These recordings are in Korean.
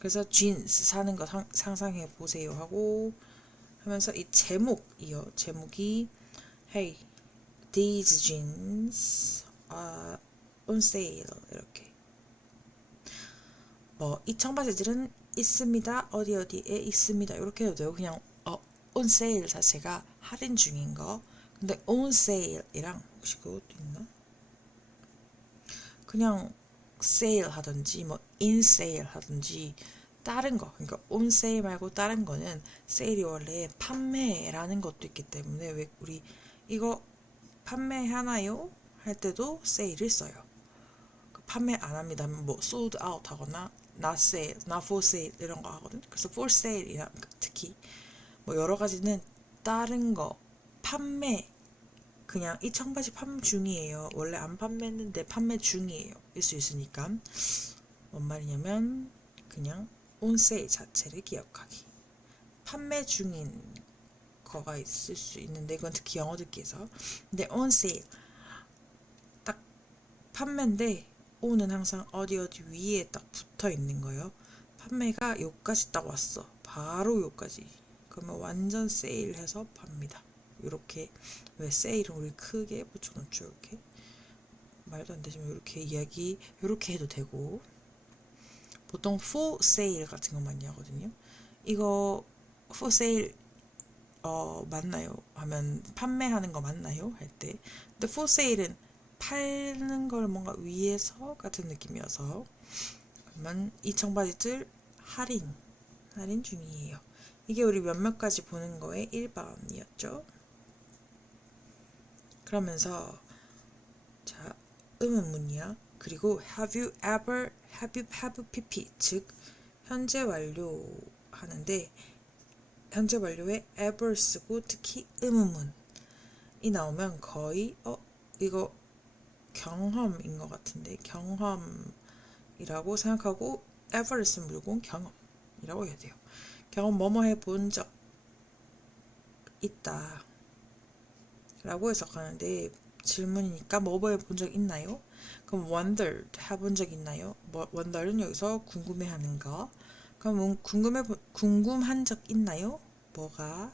그래서 jeans 사는 거 상, 상상해 보세요 하고 하면서 이 제목이요. 제목이 Hey, these jeans are on sale 이렇게. 뭐이 청바지들은 있습니다. 어디 어디에 있습니다. 이렇게 해도 돼요. 그냥 어, on sale 자체가 할인 중인 거. 근데 on sale이랑 혹시 그것도 있나? 그냥 sale 하든지 뭐 sale 하든지 다른 거 그러니까 sale 말고 다른 거는 세일이 원래 판매라는 것도 있기 때문에 왜 우리 이거 판매하나요? 할 때도 세일을 써요. 그 판매 안 합니다. 뭐 sold out 하거나 not sale, not for sale 이런 거 하거든. 그래서 for sale이나 특히 뭐 여러 가지는 다른 거 판매 그냥 이 청바지 판매 중이에요. 원래 안 판매했는데 판매 중이에요. 일 수 있으니까 뭔 말이냐면 그냥 sale 자체를 기억하기. 판매 중인 거가 있을 수 있는데 이건 특히 영어 듣기에서 근데 sale 딱 판매인데 on은 항상 어디 어디 위에 딱 붙어 있는 거예요. 판매가 요까지 딱 왔어. 바로 요까지. 그러면 완전 세일해서 팝니다. 이렇게 왜 세일은 우리 크게 붙여놓죠 이렇게 말도 안 되지만 이렇게 이야기 이렇게 해도 되고 보통 for sale 같은 거 많이 하거든요. 이거 for sale 어 맞나요? 하면 판매하는 거 맞나요? 할 때. 근데 for sale은 팔는 걸 뭔가 위에서 같은 느낌이어서 그러면 이 청바지들 할인 할인 중이에요. 이게 우리 몇몇 가지 보는 거의 1번이었죠. 그러면서 자 의문문이야. 그리고 have you ever have you have pp 즉 현재 완료 하는데 현재 완료에 ever 쓰고 특히 의문문이 나오면 거의 어 이거 경험인 것 같은데 경험이라고 생각하고 ever를 쓴 물건 경험이라고 해야 돼요. 경험 뭐뭐 해본 적 있다 라고 해석하는데 질문이니까 뭐뭐 해본 적 있나요? 그럼 wondered 해본 적 있나요? 뭐, wonder는 여기서 궁금해하는 거 그럼 뭐 궁금해 보- 궁금한 적 있나요? 뭐가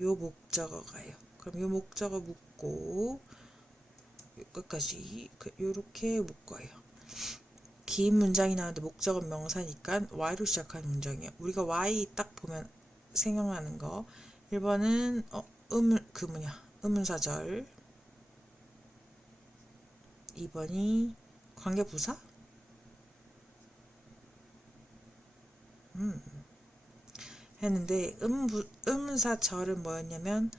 요 목적어가요. 그럼 요 목적어 묻고 끝까지 그 요렇게 묶어요. 긴 문장이 나오는데 목적은 명사니까 y로 시작하는 문장이에요. 우리가 y 딱 보면 생각나는 거 1번은 어, 의문 그 뭐냐 의문사절. 2번이 관계부사? 음. 했는데 의문 의문사절은 뭐였냐면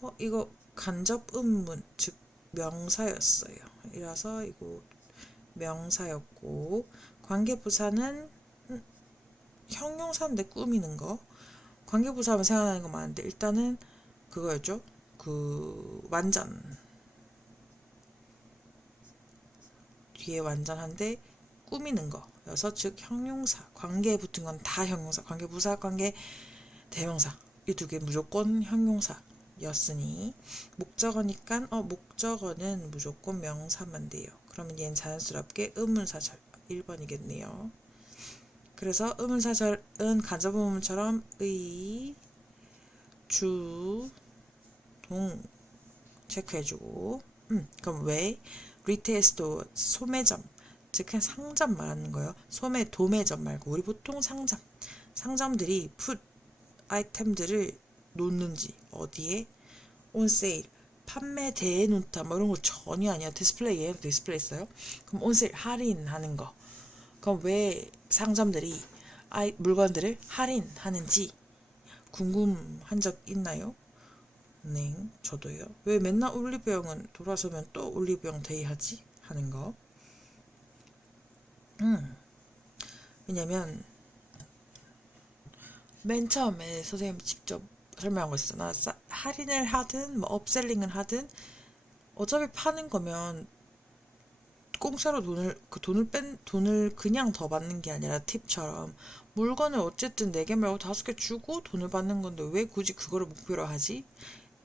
어 이거 간접 의문 즉 명사였어요. 이라서 이거 명사였고 관계부사는 음, 형용사인데 꾸미는 거. 관계부사 하면 생각나는 거 많은데 일단은 그거였죠. 그 완전 뒤에 완전한데 꾸미는 거여서 즉 형용사 관계에 붙은 건 다 형용사 관계 부사 관계 대명사 이 두 개 무조건 형용사였으니 목적어니까 어 목적어는 무조건 명사만 돼요. 그러면 얘는 자연스럽게 의문사절 1번이겠네요. 그래서 의문사절은 간접의문처럼 의, 주, 동 체크해주고. 음, 그럼 왜? 리테일 스토어 소매점. 즉 그냥 상점 말하는 거예요. 소매 도매점 말고 우리 보통 상점. 상점들이 풋 아이템들을 놓는지 어디에? 온 세일 판매대에 놓다. 뭐 이런 거 전혀 아니야. 디스플레이에 디스플레이 있어요? 그럼 온세일 할인하는 거. 그럼 왜 상점들이 아이 물건들을 할인하는지 궁금한 적 있나요? 네, 저도요. 왜 맨날 올리브영은 돌아서면 또 올리브영 데이 하지? 하는 거. 음. 왜냐면 맨 처음에 선생님 직접 있었잖아. 싸- 할인을 하든 뭐 업셀링을 하든 어차피 파는 거면 공짜로 돈을 그 돈을 뺀 돈을 그냥 더 받는 게 아니라 팁처럼 물건을 어쨌든 네 개 말고 다섯 개 주고 돈을 받는 건데 왜 굳이 그거를 목표로 하지?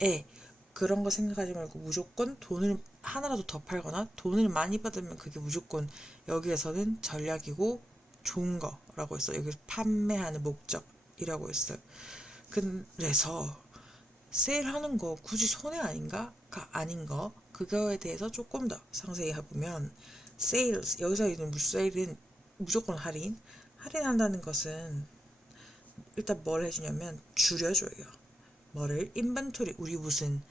에 그런 거 생각하지 말고 무조건 돈을 하나라도 더 팔거나 돈을 많이 받으면 그게 무조건 여기에서는 전략이고 좋은 거라고 했어. 여기 판매하는 목적이라고 했어요. 그래서 세일하는 거 굳이 손해 아닌가가 아닌 거 그거에 대해서 조금 더 상세히 해보면 세일스 여기서 있는 세일은 무조건 할인 할인한다는 것은 일단 뭘 해주냐면 줄여줘요. 뭐를? 인벤토리. 우리 무슨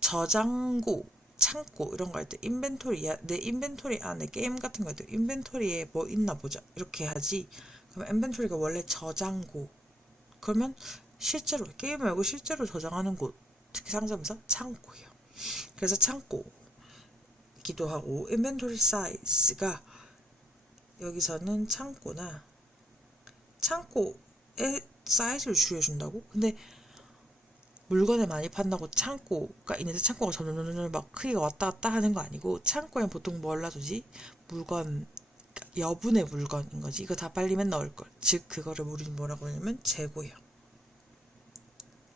저장고 창고 이런 거 할 때 인벤토리 야 내 인벤토리 안에 게임 같은 거할때 인벤토리에 뭐 있나 보자. 이렇게 하지. 그러면 인벤토리가 원래 저장고. 그러면 실제로 게임 말고 실제로 저장하는 곳 특히 상점에서 창고예요. 그래서 창고 기도 하고 인벤토리 사이즈가 여기서는 창고나 창고의 사이즈를 줄여준다고 근데 물건을 많이 판다고 창고가 있는데 창고가 점점 점점 막 크기가 왔다 갔다 하는 거 아니고 창고엔 보통 뭘 놔두지? 물건 여분의 물건인 거지. 이거 다 빨리면 넣을 걸. 즉 그거를 우리 뭐라고 하냐면 재고예요.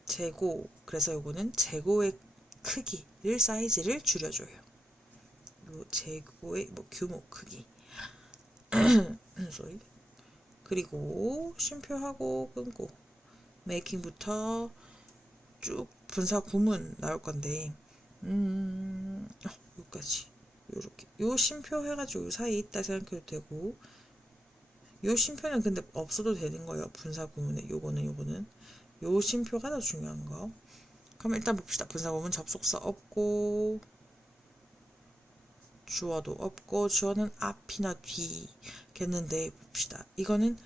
재고. 그래서 요거는 재고의 크기를 사이즈를 줄여줘요. 요 재고의 뭐 규모 크기. sorry. 그리고 쉼표하고 끊고 메이킹부터 쭉 분사 구문 나올 건데 음 어, 여기까지. 요렇게. 요 심표 해가지고 요 사이에 있다 생각해도 되고 요 심표는 근데 없어도 되는 거예요 분사 구문에. 요거는 요거는. 요 심표가 더 중요한 거. 그럼 일단 봅시다. 분사 구문 접속사 없고 주어도 없고 주어는 앞이나 뒤 겠는데 봅시다 이거는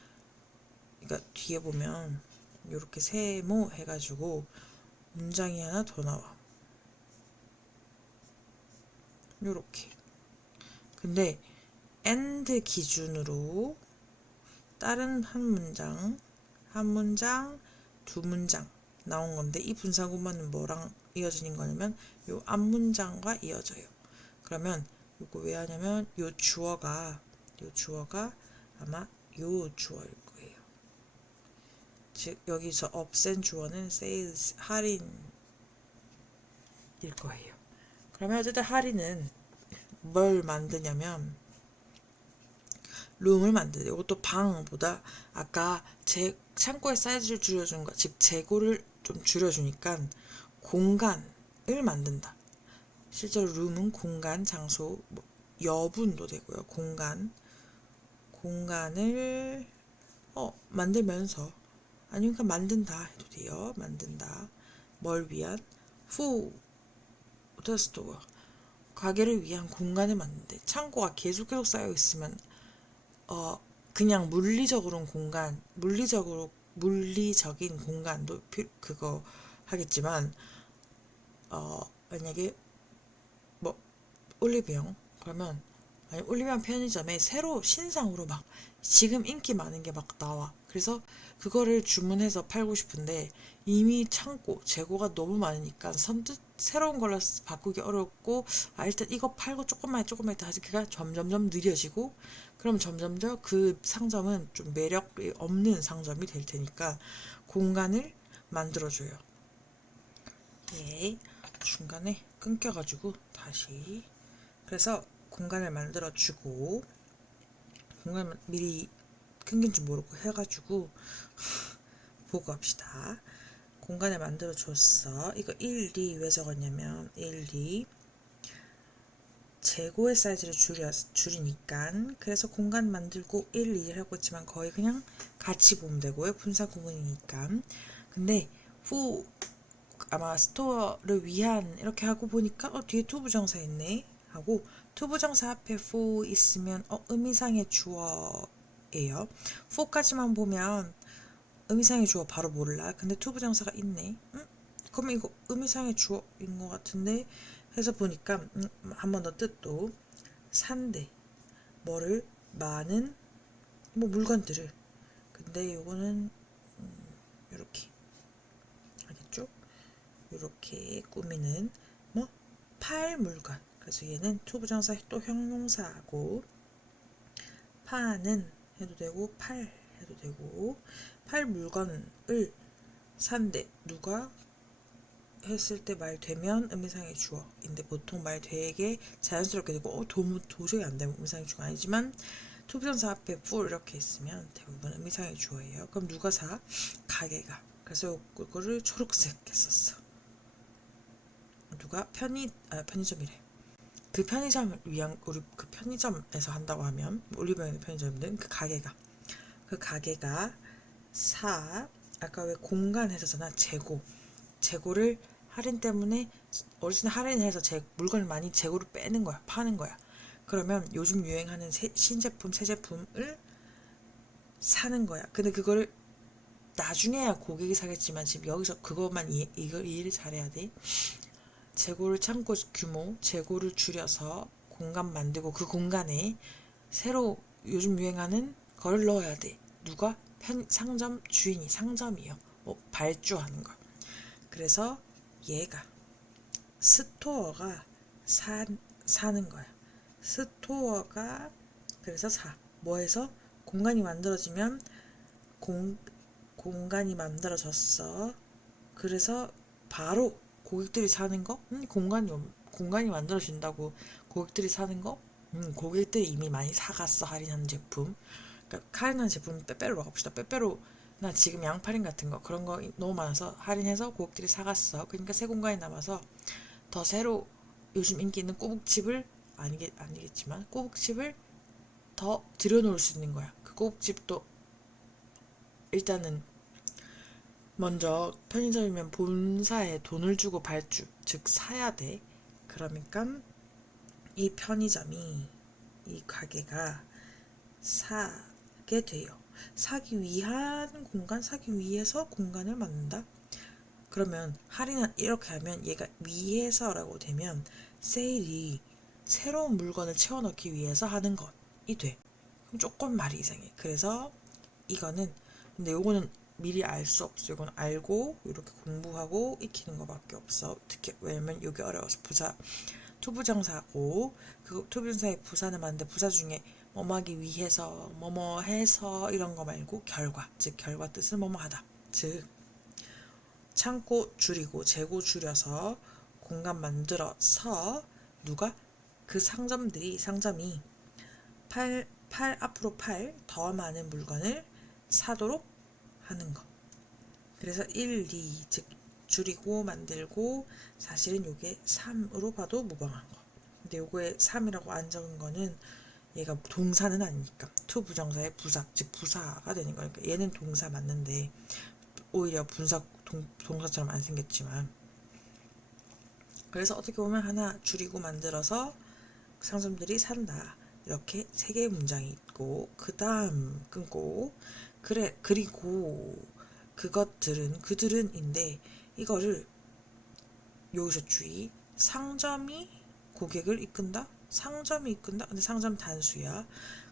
그러니까 뒤에 보면 요렇게 세모 해가지고 문장이 하나 더 나와. 요렇게. 근데 and 기준으로 다른 한 문장, 한 문장, 두 문장 나온 건데 이 분사구문은 뭐랑 이어지는 거냐면 요 앞문장과 이어져요. 그러면 이거 왜 하냐면 요 주어가 요 주어가 아마 요 주어일 거예요. 즉 여기서 없앤 주어는 sales 할인일 거예요. 그러면 어쨌든 할인은 뭘 만드냐면 룸을 만드요 이것도 방보다 아까 제 창고의 사이즈를 줄여준 거, 즉 재고를 좀 줄여주니까 공간을 만든다. 실제로 룸은 공간, 장소, 뭐 여분도 되고요. 공간, 공간을 어 만들면서 아니면 그냥 만든다 해도 돼요. 만든다. 뭘 위한? Who the store. 가게를 위한 공간을 만드는데 창고가 계속 계속 쌓여 있으면 어 그냥 물리적으로는 공간, 물리적으로 물리적인 공간도 피, 그거 하겠지만 어 만약에 뭐 올리브영 그러면 올리브영 편의점에 새로 신상으로 막 지금 인기 많은 게 막 나와. 그래서 그거를 주문해서 팔고 싶은데 이미 창고 재고가 너무 많으니까 선뜻 새로운 걸로 바꾸기 어렵고 아 일단 이거 팔고 조금만 조금만 있다 하지 그가 점점점 느려지고 그럼 점점점 그 상점은 좀 매력이 없는 상점이 될 테니까 공간을 만들어줘요. 예, 중간에 끊겨가지고 다시 그래서 공간을 만들어 주고 공간을 미리 끊긴 줄 모르고 해가지고 보고 합시다. 공간을 만들어 줬어. 이거 1, 2 왜 적었냐면 1, 2 재고의 사이즈를 줄여, 줄이니까 그래서 공간 만들고 1, 2를 하고 있지만 거의 그냥 같이 보면 되고요. 분사 구문이니까. 근데 후 아마 스토어를 위한 이렇게 하고 보니까 어 뒤에 투 부정사 있네 하고 투 부정사 앞에 for 있으면 어 의미상의 주어예요. for까지만 보면 의미상의 주어 바로 몰라. 근데 투 부정사가 있네. 음? 그럼 이거 의미상의 주어인 것 같은데 해서 보니까 음, 한번 더 뜻도 산대 뭐를 많은 뭐 물건들을 근데 요거는 음, 이렇게 알겠죠? 이렇게 꾸미는 뭐 팔 물건 그래서 얘는 투부정사 또 형용사하고 파는 해도 되고 팔 해도 되고 팔 물건을 산대 누가 했을 때 말 되면 의미상의 주어인데 보통 말 되게 자연스럽게 되고 어 도, 도저히 안 되면 의미상의 주어 아니지만 투부정사 앞에 full 이렇게 있으면 대부분 의미상의 주어예요. 그럼 누가 사? 가게가. 그래서 이거를 초록색 했었어. 누가 편의 아 편의점이래. 그 편의점을 위한 우리 그 편의점에서 한다고 하면 올리브영의 편의점은 그 가게가. 그 가게가 사 아까 왜 공간 했었잖아 재고. 재고를 할인 때문에 어르신 할인해서 재, 물건을 많이 재고를 빼는 거야 파는 거야. 그러면 요즘 유행하는 새, 신제품 새 제품을 사는 거야. 근데 그거를 나중에야 고객이 사겠지만 지금 여기서 그것만 이, 이걸 이해를 잘해야 돼 재고를 창고 규모 재고를 줄여서 공간 만들고 그 공간에 새로 요즘 유행하는 거를 넣어야 돼. 누가? 편 상점 주인이 상점이요. 뭐 발주하는 거 그래서 얘가 스토어가 사, 사는 거야. 스토어가 그래서 사. 뭐해서? 공간이 만들어지면 공 공간이 만들어졌어. 그래서 바로 고객들이 사는 거? 음, 공간이 공간이 만들어진다고 고객들이 사는 거? 음, 고객들이 이미 많이 사갔어 할인한 제품. 그러니까 할인한 제품 빼빼로 가봅시다. 빼빼로 나 지금 양파린 같은 거 그런 거 너무 많아서 할인해서 고객들이 사갔어. 그러니까 새 공간이 남아서 더 새로 요즘 인기 있는 꼬북칩을 아니겠 아니겠지만 꼬북칩을 더 들여놓을 수 있는 거야. 그 꼬북칩도 일단은 먼저 편의점이면 본사에 돈을 주고 발주, 즉 사야 돼. 그러니까 이 편의점이 이 가게가 사게 돼요. 사기 위한 공간, 사기 위해서 공간을 만든다. 그러면 할인은 이렇게 하면 얘가 위해서라고 되면 세일이 새로운 물건을 채워넣기 위해서 하는 것이 돼. 조금 말이 이상해. 그래서 이거는 근데 요거는 미리 알 수 없어. 이건 알고 이렇게 공부하고 익히는 것밖에 없어. 특히 왜냐면 이게 어려워서 부사 투부정사고 그 투부정사의 부사는 많은데 부사 중에 뭐뭐하기 위해서 뭐뭐 해서 이런 거 말고 결과 즉 결과 뜻은 뭐뭐 하다 즉 창고 줄이고 재고 줄여서 공간 만들어서 누가 그 상점들이 상점이 팔, 팔 앞으로 팔 더 많은 물건을 사도록 하는 거. 그래서 1, 2, 즉 줄이고 만들고 사실은 요게 3으로 봐도 무방한 거. 근데 요거에 3이라고 안 적은 거는 얘가 동사는 아니니까 투 부정사의 부사 즉 부사가 되는 거니까 얘는 동사 맞는데 오히려 분사 동, 동사처럼 안 생겼지만 그래서 어떻게 보면 하나 줄이고 만들어서 상점들이 산다 이렇게 세 개의 문장이 있고 그 다음 끊고 그래 그리고 그것들은 그들은인데 이거를 여기서 주의 상점이 고객을 이끈다? 상점이 이끈다? 근데 상점 단수야.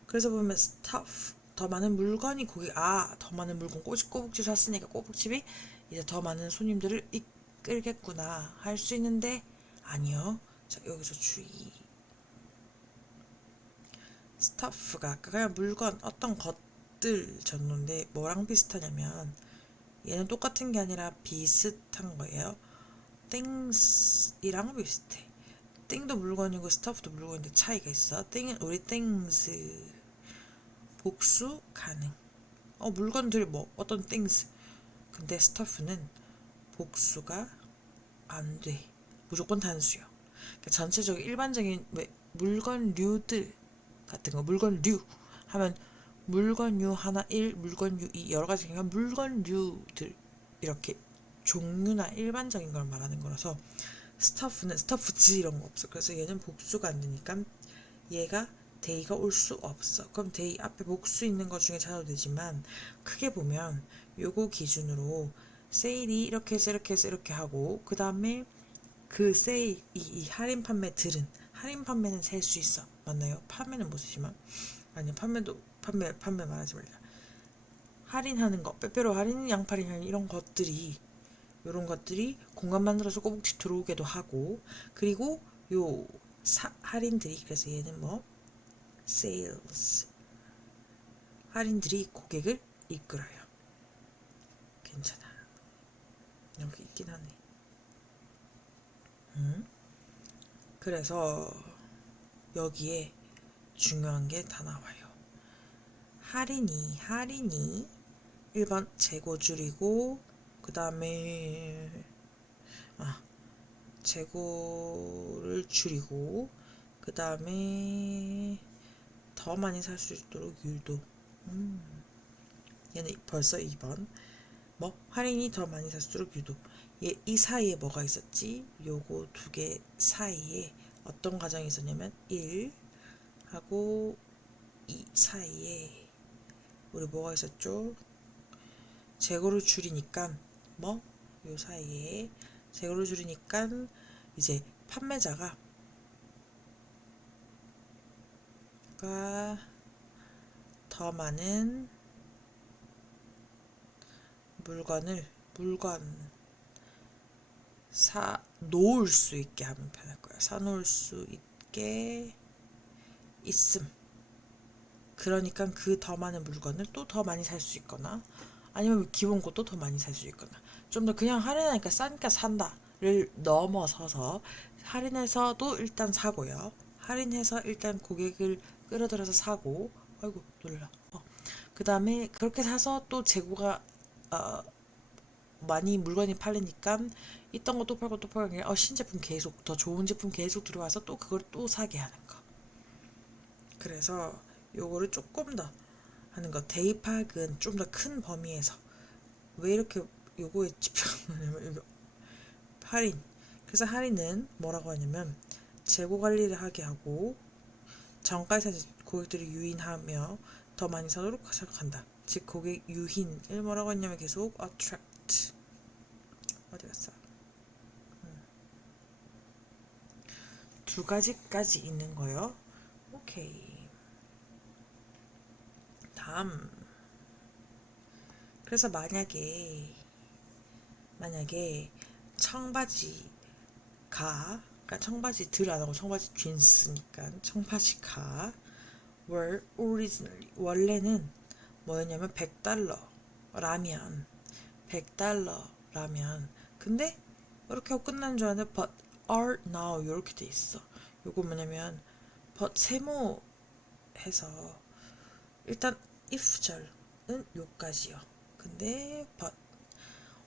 그래서 보면 stuff 더 많은 물건이 고객 아 더 많은 물건 꼬북 꼬북집 샀으니까 꼬북집이 이제 더 많은 손님들을 이끌겠구나 할 수 있는데 아니요. 자 여기서 주의 stuff가 아까 그냥 물건 어떤 것 들 줬는데 뭐랑 비슷하냐면 얘는 똑같은 게 아니라 비슷한 거예요. things이랑 비슷해. thing도 물건이고 stuff도 물건인데 차이가 있어. thing은 우리 things 복수 가능. 어 물건들 뭐 어떤 things. 근데 stuff는 복수가 안 돼. 무조건 단수요. 그러니까 전체적인 일반적인 왜 물건류들 같은 거 물건류 하면 물건류 하나 1, 물건류 2 여러 가지 그러니까 물건류들 이렇게 종류나 일반적인 걸 말하는 거라서 스타프는 스타프지 이런 거 없어. 그래서 얘는 복수가 안 되니까 얘가 데이가 올 수 없어. 그럼 데이 앞에 복수 있는 것 중에 찾아도 되지만 크게 보면 요거 기준으로 세일이 이렇게 해서 이렇게 해서 이렇게 하고 그 다음에 그 세일 이, 이 할인 판매들은 할인 판매는 셀 수 있어. 맞나요? 판매는 못 쓰지만 아니 판매도 판매 판매 말하지 말자. 할인하는 거, 빼빼로 할인, 양파린 할인 이런 것들이 이런 것들이 공간 만들어서 꼬북집 들어오게도 하고 그리고 요 사, 할인들이 그래서 얘는 뭐 sales 할인들이 고객을 이끌어요. 괜찮아. 여기 있긴 하네. 음? 그래서 여기에 중요한 게 다 나와요. 할인이 할인이 1번 재고 줄이고 그 다음에 아 재고를 줄이고 그 다음에 더 많이 살 수 있도록 유도 음. 얘는 벌써 2번 뭐 할인이 더 많이 살수 있도록 유도 얘, 이 사이에 뭐가 있었지? 요거 두 개 사이에 어떤 과정이 있었냐면 1 하고 2 사이에 우리 뭐가 있었죠? 재고를 줄이니까 뭐? 요 사이에 재고를 줄이니까 이제 판매자가 가더 많은 물건을 물건 사 놓을 수 있게 하면 편할 거야. 사 놓을 수 있게 있음. 그러니까 그 더 많은 물건을 또 더 많이 살 수 있거나 아니면 기본 것도 더 많이 살 수 있거나 좀 더 그냥 할인하니까 싸니까 산다를 넘어서서 할인해서도 일단 사고요. 할인해서 일단 고객을 끌어들여서 사고 아이고 놀라. 어. 그 다음에 그렇게 사서 또 재고가 어, 많이 물건이 팔리니까 있던 거또 팔고 또 팔고 어, 신제품 계속 더 좋은 제품 계속 들어와서 또 그걸 또 사게 하는 거. 그래서 요거를 조금 더 하는 거 대입학은 좀 더 큰 범위에서 왜 이렇게 요거에 집중하냐면 할인 그래서 할인은 뭐라고 하냐면 재고 관리를 하게 하고 정가에서 고객들을 유인하며 더 많이 사도록 생각한다. 즉 고객 유인을 뭐라고 했냐면 계속 attract 어디 갔어? 음. 두 가지까지 있는 거요. 오케이. 다음. 그래서 만약에 만약에 청바지가 그러니까 청바지 들 안 하고 청바지 쥔스니까 청바지가 were originally 원래는 뭐였냐면 100달러라면 100달러라면 근데 이렇게 하고 끝나는 줄 알았는데 but are now 이렇게 돼 있어 요거 뭐냐면 but 세모 해서 일단 if 절은 요까지요 근데 but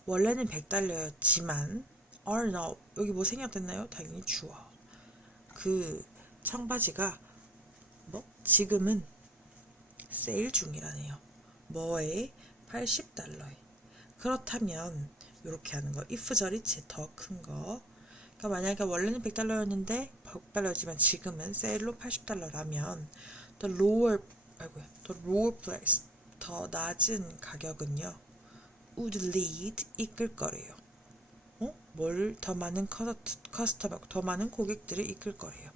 원래는 100달러였지만 are now 여기 뭐 생략됐나요? 당연히 주어 그 청바지가 뭐 지금은 세일 중이라네요. 뭐에 80달러에. 그렇다면 이렇게 하는 거. if 절이 더 큰 거. 그러니까 만약에 원래는 100달러였는데 100달러지만 지금은 세일로 80달러라면 the lower 아이고야. the lower price 더 낮은 가격은요. would lead 이끌 거래요. 어? 뭘 더 많은 커스터머, 더 많은 고객들을 이끌 거래요.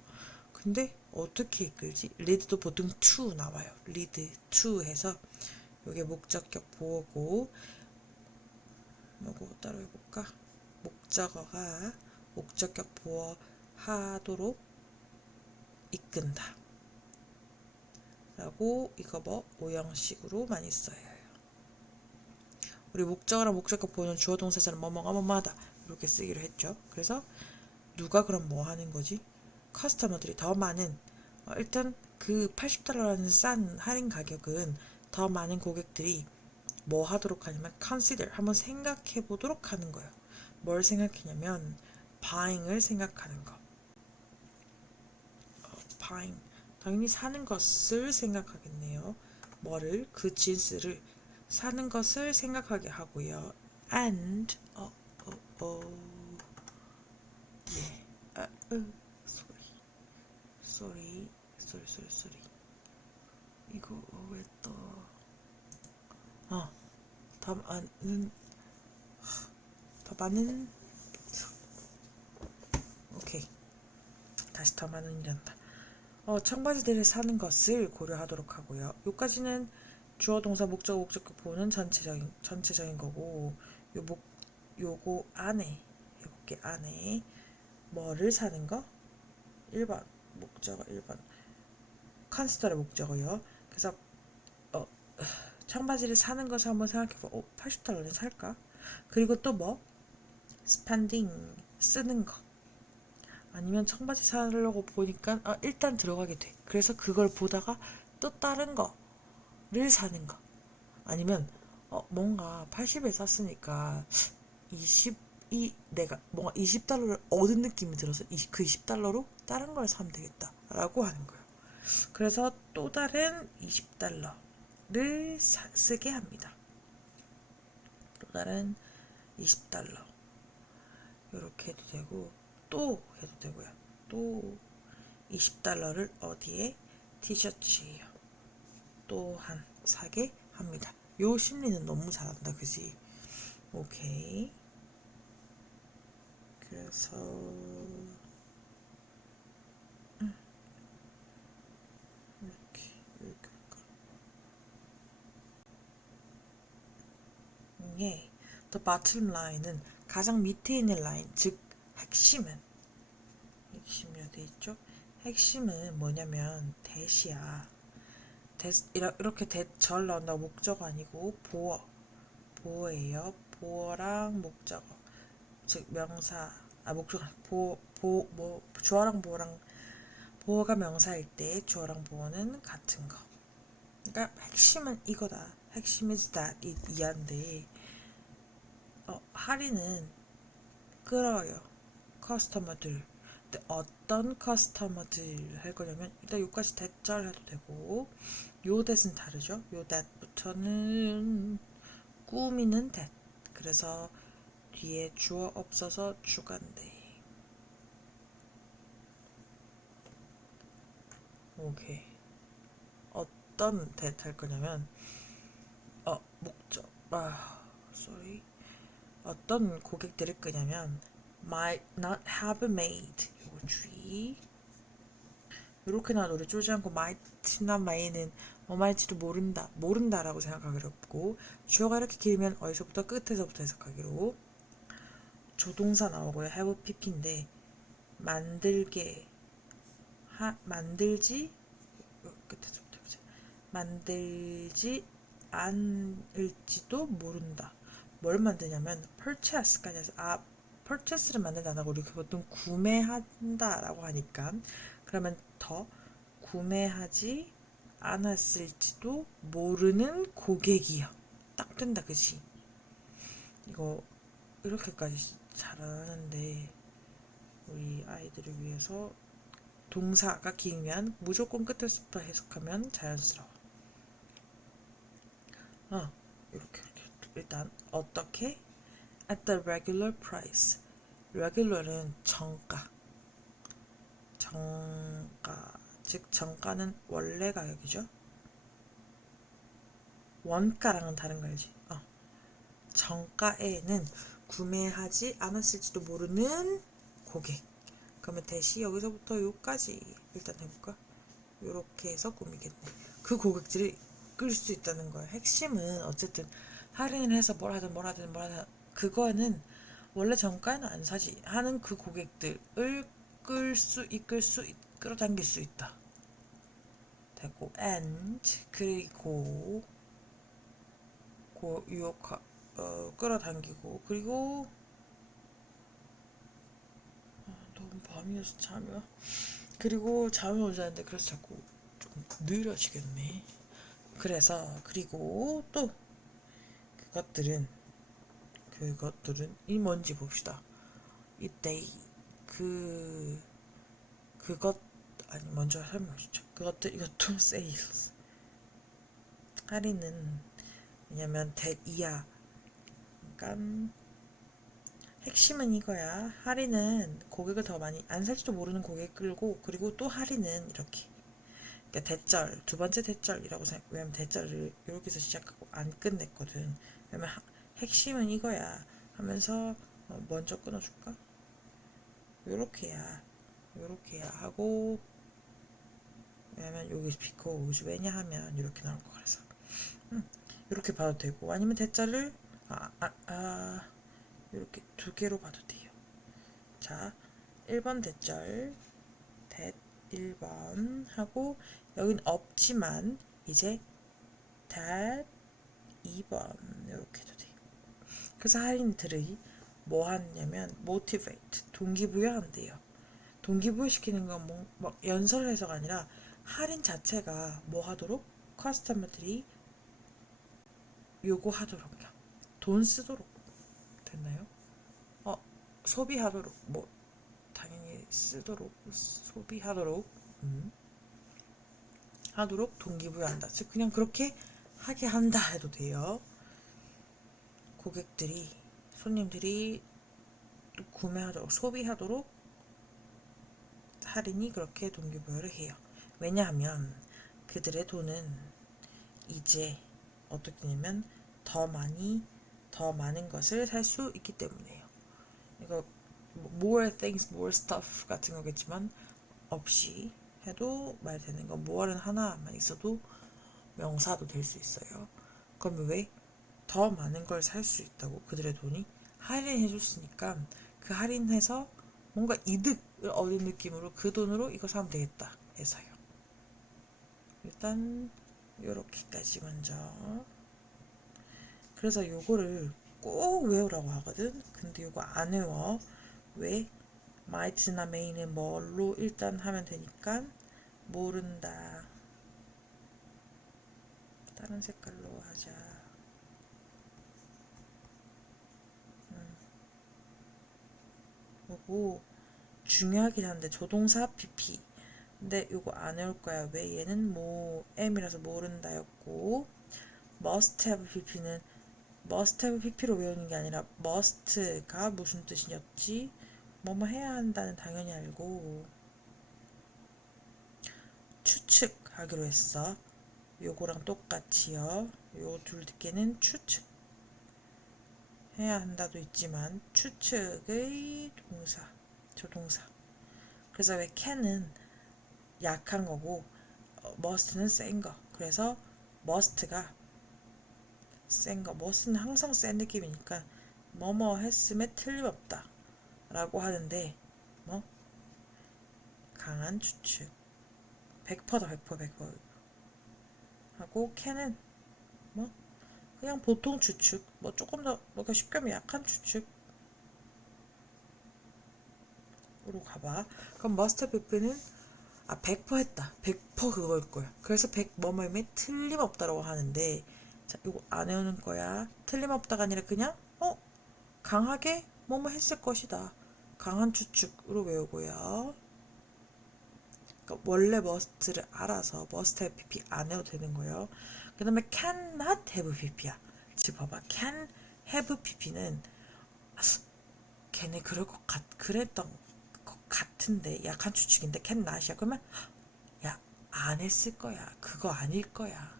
근데 어떻게 이끌지? lead도 보통 to 나와요. lead to 해서 이게 목적격 보어고 요거 따로 해볼까? 목적어가 목적격 보어 하도록 이끈다. 라고 이거 뭐 오형식으로 많이 써요. 우리 목적어랑 목적격 보는 주어 동사처럼 뭐뭐가 뭐뭐하다 이렇게 쓰기로 했죠. 그래서 누가 그럼 뭐 하는 거지? 커스터머들이 더 많은 어, 일단 그 80달러라는 싼 할인 가격은 더 많은 고객들이 뭐 하도록 하냐면 consider 한번 생각해 보도록 하는 거예요. 뭘 생각했냐면 buying을 생각하는 거. 어, buying 당연히 사는 것을 생각하겠네요. 뭐를 그 진스를 사는 것을 생각하게 하고요. and 어, 어, 어. 예. 아, 어. 쏘리 쏘리 쏘리 쏘리 이거 왜또 어, 더 많은 더 많은 오케이 다시 더 많은 이란다 어, 청바지들을 사는 것을 고려하도록 하고요 요까지는 주어 동사 목적 목적격 보는 전체적인 전체적인 거고 요 목 요거 안에 요게 안에 뭐를 사는 거 1번 목적어 1번 컨시더의 목적어요. 그래서 어, 청바지를 사는 것을 한번 생각해봐. 어, 80달러는 살까? 그리고 또 뭐? 스판딩 쓰는 거. 아니면 청바지 사려고 보니까 아, 일단 들어가게 돼. 그래서 그걸 보다가 또 다른 거 달러를 사는 거 아니면 어 뭔가 80에 샀으니까 20 이 내가 뭔가 20달러를 얻은 느낌이 들어서 20, 그 20달러로 다른 걸 사면 되겠다라고 하는 거예요. 그래서 또 다른 20달러를 사, 쓰게 합니다. 또 다른 20달러 이렇게 해도 되고 또 해도 되고요. 또 20달러를 어디에 티셔츠예요. 또한 사게 합니다. 요 심리는 너무 잘한다, 그지? 오케이. 그래서 음. 이렇게 이렇게 할까? 예, the bottom line은 가장 밑에 있는 라인, 즉 핵심은 핵심이 어디 있죠? 핵심은 뭐냐면 대시야. 대, 이렇게 대절 나온다고 목적어 아니고 보어 보어예요. 보어랑 목적어 즉 명사 아 목적어 보어 보뭐 주어랑 보어랑 보어가 명사일 때 주어랑 보어는 같은 거. 그러니까 핵심은 이거다. 핵심 is that 이 이한데 어, 할인은 끌어요. 커스터머들. 어떤 커스터머들 할 거냐면 일단 여기까지 대절 해도 되고 요 that은 다르죠. 요 that부터는 꾸미는 that. 그래서 뒤에 주어 없어서 주간데. 오케이. 어떤 that 할 거냐면 어 목적 아 sorry 어떤 고객들을 끄냐면 might not have made 요거 주의 이렇게 나 노래 쪼지 않고 might나 may는 뭐 말지도 모른다 모른다라고 생각하기로 했고 주어가 이렇게 길면 어디서부터 끝에서부터 해석하기로. 조동사 나오고요. have pp인데 만들게 하 만들지 어, 끝에서부터 해보자. 만들지 않을지도 모른다. 뭘 만드냐면 purchase까지 해서 아 purchase를 만든다 안 하고 우리 보통 구매한다라고 하니까 그러면 더 구매하지 않았을지도 모르는 고객이요. 딱 된다, 그지? 이거 이렇게까지 잘하는데 우리 아이들을 위해서 동사가 길면 무조건 끝에서부터 해석하면 자연스러워. 어, 이렇게 이렇게 일단 어떻게 at the regular price. regular은 정가. 정가 즉 정가는 원래 가격이죠. 원가랑은 다른 거 알지? 어. 정가에는 구매하지 않았을지도 모르는 고객. 그러면 대시 여기서부터 요까지 일단 해볼까? 요렇게 해서 꾸미겠네. 그 고객들을 끌 수 있다는 거야. 핵심은 어쨌든 할인을 해서 뭘 하든 뭘 하든 뭘 하든 그거는 원래 정가에는 안 사지 하는 그 고객들을 끌 수 이끌 수 있- 끌어당길 수 있다. 되고 and 그리고 고 유혹 어 끌어당기고 그리고 아, 너무 밤이어서 잠이 와. 그리고 잠이 오지 않는데 그래서 자꾸 좀 느려지겠네. 그래서 그리고 또 그것들은 그것들은 이 뭔지 봅시다. 이때 그 그것 아니 먼저 설명하시죠. 그것도 이것도 세일스 할인은 왜냐면 대이야. 그러니까 핵심은 이거야. 할인은 고객을 더 많이 안 살지도 모르는 고객 끌고 그리고 또 할인은 이렇게. 그러니까 대절 두 번째 대절이라고 생각. 왜냐면 대절을 이렇게 해서 시작하고 안 끝냈거든. 왜냐면 하- 핵심은 이거야. 하면서 어, 먼저 끊어줄까? 요렇게야. 요렇게야 하고 왜냐면 여기 스피커 오지 왜냐하면 이렇게 나올 거 그래서 음, 이렇게 봐도 되고 아니면 대자를 아, 아, 아 이렇게 두 개로 봐도 돼요. 자, 1번 대절 대 1번 하고 여긴 없지만 이제 that 2번 이렇게 해도 돼요. 그래서 할인들이 뭐 하냐면 motivate 동기부여한대요. 동기부여시키는 건뭐 막 연설을 해서가 아니라 할인 자체가 뭐 하도록 커스터머들이 요거 하도록요. 돈 쓰도록 됐나요? 어 소비하도록 뭐 당연히 쓰도록 소비하도록 음. 하도록 동기부여한다. 즉 그냥 그렇게 하게 한다 해도 돼요. 고객들이 손님들이 구매하도록 소비하도록 할인이 그렇게 동기부여를 해요. 왜냐하면 그들의 돈은 이제 어떻게 되냐면 더 많이 더 많은 것을 살 수 있기 때문에요. 이거 뭐 more things, more stuff 같은 거겠지만 없이 해도 말 되는 건 more는 하나만 있어도 명사도 될 수 있어요. 그럼 왜 더 많은 걸 살 수 있다고 그들의 돈이 할인해 줬으니까 그 할인해서 뭔가 이득을 얻은 느낌으로 그 돈으로 이거 사면 되겠다 해서요. 일단 요렇게까지 먼저 그래서 요거를 꼭 외우라고 하거든. 근데 요거 안 외워. 왜? might나 may는 뭘로 일단 하면 되니까 모른다. 다른 색깔로 하자. 음. 요거 중요하긴 한데 조동사 pp. 근데 요거 안 외울 거야. 왜? 얘는 뭐 m이라서 모른다였고 must have pp는 must have pp로 외우는 게 아니라 must가 무슨 뜻이었지? 뭐뭐 해야 한다는 당연히 알고 추측하기로 했어. 요거랑 똑같이요. 요둘 개는 추측 해야 한다도 있지만 추측의 동사 조동사. 그래서 왜 can은 약한 거고 어, must는 센 거. 그래서 must가 센 거. must는 항상 센 느낌이니까 뭐뭐 했음에 틀림없다. 라고 하는데 뭐 강한 추측 100%다 100% 100% 하고 뭐 그냥 보통 추측. 뭐 조금 더 뭐가 쉽게 하면 약한 추측. 으로 가봐. 그럼 must be는 아 100% 했다. 100% 그거일 거야. 그래서 100 뭐뭐임에 틀림없다라고 하는데 자 이거 안 외우는 거야. 틀림없다가 아니라 그냥 어? 강하게 뭐뭐 했을 것이다. 강한 추측으로 외우고요. 그러니까 원래 must를 알아서 must have pp 안 해도 되는 거예요. 그 다음에 cannot have pp야. 지금 봐봐. can have pp는 걔네 그럴 것 같, 그랬던 것 같은데 약한 추측인데 cannot이야. 그러면 야, 안 했을 거야. 그거 아닐 거야.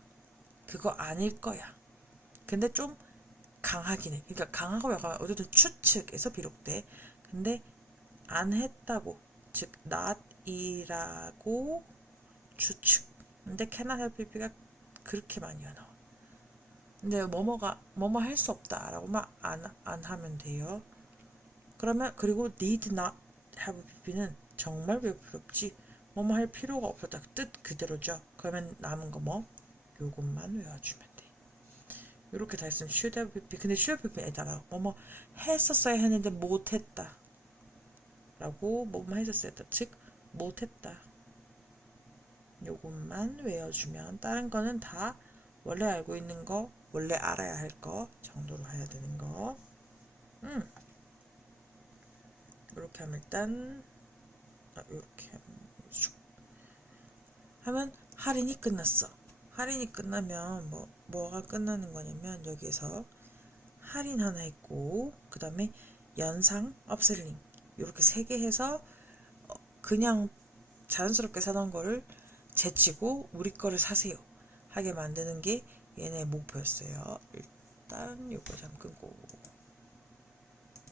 그거 아닐 거야. 근데 좀 강하긴 해. 그러니까 강하고 약간 어쨌든 추측에서 비롯돼. 근데 안 했다고 즉 not이라고 추측. 근데 cannot have pp가 그렇게 많이 안 나와. 근데 뭐뭐가 뭐뭐 할 수 없다라고만 안, 안 하면 돼요. 그러면 그리고 need not have pp는 정말 왜 없지? 뭐뭐 할 필요가 없었다. 뜻 그대로죠. 그러면 남은 거 뭐? 요것만 외워주면 돼. 이렇게 다 했으면 should have been 근데 should have been에다가 뭐뭐 했었어야 했는데 못했다 라고 뭐뭐 했었어야 했다 즉 못했다 요것만 외워주면 다른 거는 다 원래 알고 있는 거 원래 알아야 할 거 정도로 해야 되는 거. 음. 이렇게 하면 일단 아, 이렇게 하면 할인이 끝났어. 할인이 끝나면 뭐 뭐가 끝나는 거냐면 여기서 할인 하나 있고 그 다음에 연상 업셀링. 이렇게 세 개 해서 어, 그냥 자연스럽게 사던 거를 제치고 우리 거를 사세요. 하게 만드는 게 얘네 목표였어요. 일단 요거 잠깐 끄고